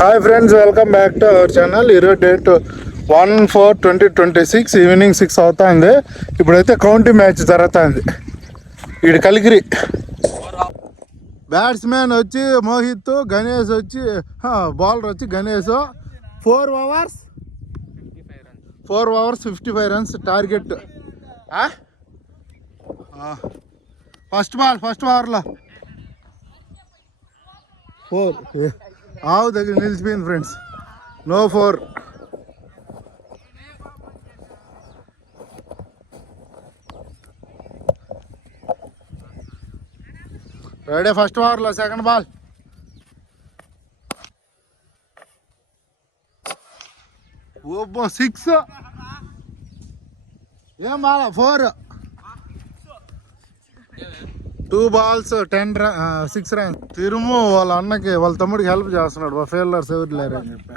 Hi friends, welcome back to our channel. ఈరోజు డేట్ 1/4/2026 ఈవినింగ్ 6 అవుతుంది. ఇప్పుడైతే కౌంటీ మ్యాచ్ జరుగుతుంది. ఈడు కలిగిరి బ్యాట్స్మెన్ వచ్చి మోహిత్, గణేష్ వచ్చి బౌలర్ వచ్చి గణేష్. 4 overs 55 runs టార్గెట్. ఫస్ట్ ఓవర్లో 4 ఆవు దగ్గర నిలిచిపోయింది ఫ్రెండ్స్. నో 4. రెడీ. ఫస్ట్ ఓవర్లో సెకండ్ బాల్. ఓబ్బో 6. ఏం బాల 4. 2 balls 6 runs. తిరుము వాళ్ళ అన్నకి వాళ్ళ తమ్ముడికి హెల్ప్ చేస్తున్నాడు. ఫీల్డర్స్ ఎవరు లేరని చెప్పి.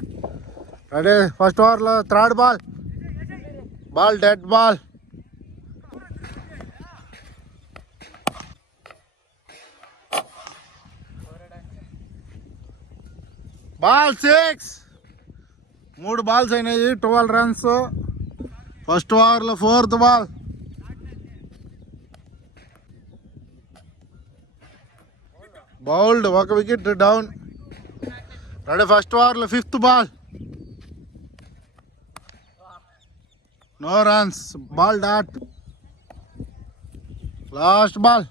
రెడీ. ఫస్ట్ ఓవర్లో third ball dead ball. Ball 6. 3 balls అయినాయి, 12 runs. ఫస్ట్ ఓవర్లో fourth ball. Bowled, 1 wicket down. Ready. First ఓవర్లో fifth ball. No runs. Ball dot. Last ball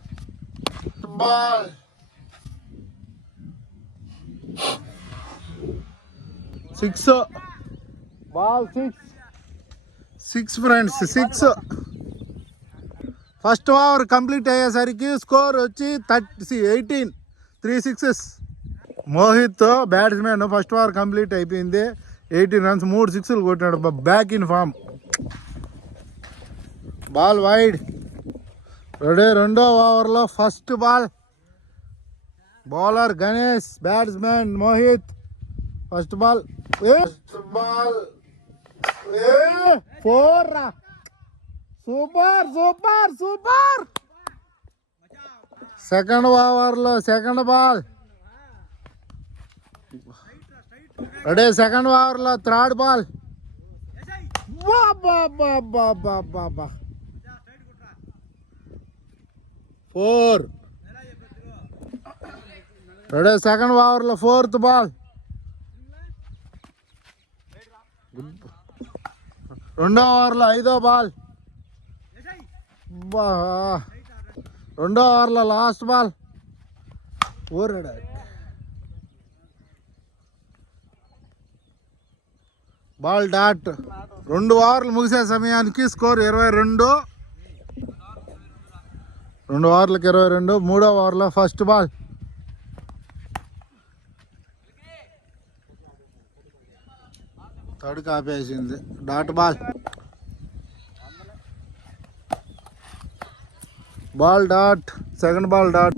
6. Ball 6 friends. 6. First over complete అయ్యేసరికి స్కోర్ వచ్చి 18. 3 sixes. Mohit batsmen first over complete అయిపోయింది. 18 runs, 3 sixes కొట్టినాడు. Back in form. Ball wide. Ready. రెండో ఓవర్లో first ball. Bowler Ganesh, బ్యాట్స్మెన్ Mohit. First ball 4. Super. Second ఓవర్లో second ball. Ready. Second ఓవర్లో third ball. 4. Ready. Second ఓవర్లో fourth ball. రెండో ఓవర్లో 5వ బాల్. రెండో ఓవర్లో లాస్ట్ బాల్. Ball dot. 2 ఓవర్లు ముగిసే సమయానికి స్కోర్ 22. 2 ఓవర్లకు 22. మూడో ఓవర్లో ఫస్ట్ బాల్. తడి కాపేసింది. Dot ball. Ball dot. Second ball dot.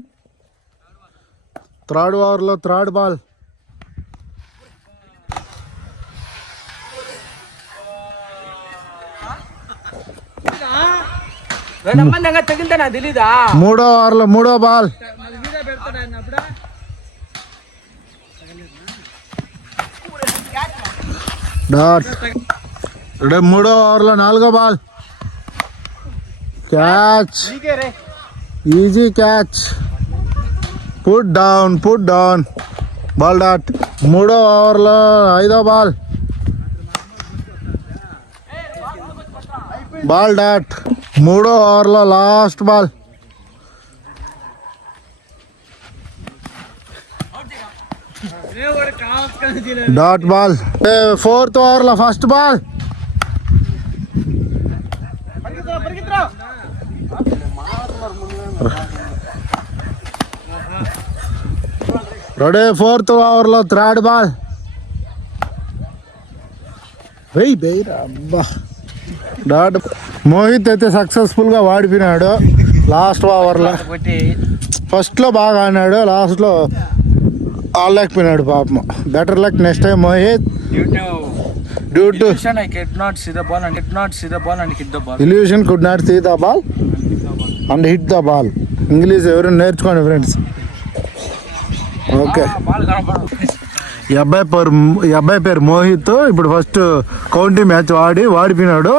Third ఓవర్లో థర్డ్ బాల్. మూడో ఓవర్లో మూడో బాల్. డాట్. మూడో ఓవర్లో 4వ ball. Catch. Easy catch. Put down. Ball dot. మూడో ఓవర్లో 5వ బాల్. Ball dot. మూడో ఓవర్లో last ball. Dot ball. Fourth ఓవర్లో ఫస్ట్ బాల్. రెడీ. ఫోర్త్ ఓవర్లో థర్డ్ బాల్. డాట్. మోహిత్ అయితే సక్సెస్ఫుల్గా వాడిపోయినాడు లాస్ట్ ఓవర్లో. ఫస్ట్లో బాగా ఆడినాడు, లాస్ట్లో ఆడలేకపోయినాడు పాపం. Better luck next time Mohit. Due to illusion, I could not see the ball and hit the ball. Illusion could not see the ball and hit the ball. English ఎవరు నేర్చుకోండి ఫ్రెండ్స్. ఓకే. ఈ అబ్బాయి పేరు మోహిత్. ఇప్పుడు ఫస్ట్ కౌంటీ మ్యాచ్ వాడిపోయినాడు.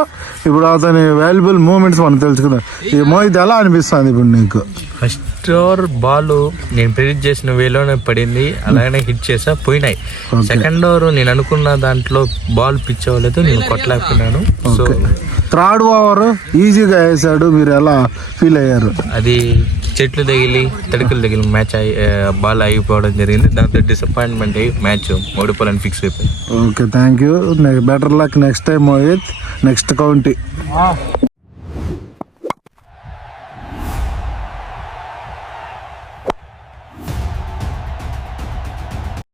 ఇప్పుడు అతని valuable moments మనం తెలుసుకుందాం. ఈ మోహిత్ ఎలా అనిపిస్తుంది ఇప్పుడు నీకు? ఫస్ట్ ఓవర్ బాల్ నేను ప్రెడిక్ట్ చేసిన వేలోనే పడింది, అలాగనే హిట్ చేసా, పోయినాయి. సెకండ్ ఓవర్ నేను అనుకున్న దాంట్లో బాల్ పిచ్ అవ్వలేదు, నేను కొట్టలేకపోయినాను. సో థర్డ్ ఓవర్ ఈజీగా వేసాడు, మీరు ఎలా ఫీల్ అయ్యారు? అది చెట్లు తడికలు తగిలి మ్యాచ్ బాల్ అయిపోవడం జరిగింది. దాంతో డిసప్పాయింట్మెంట్ అయ్యి మ్యాచ్ ఓడిపోవాలని ఫిక్స్ అయిపోయింది. Okay, thank you. Better luck next time Mohit, next county.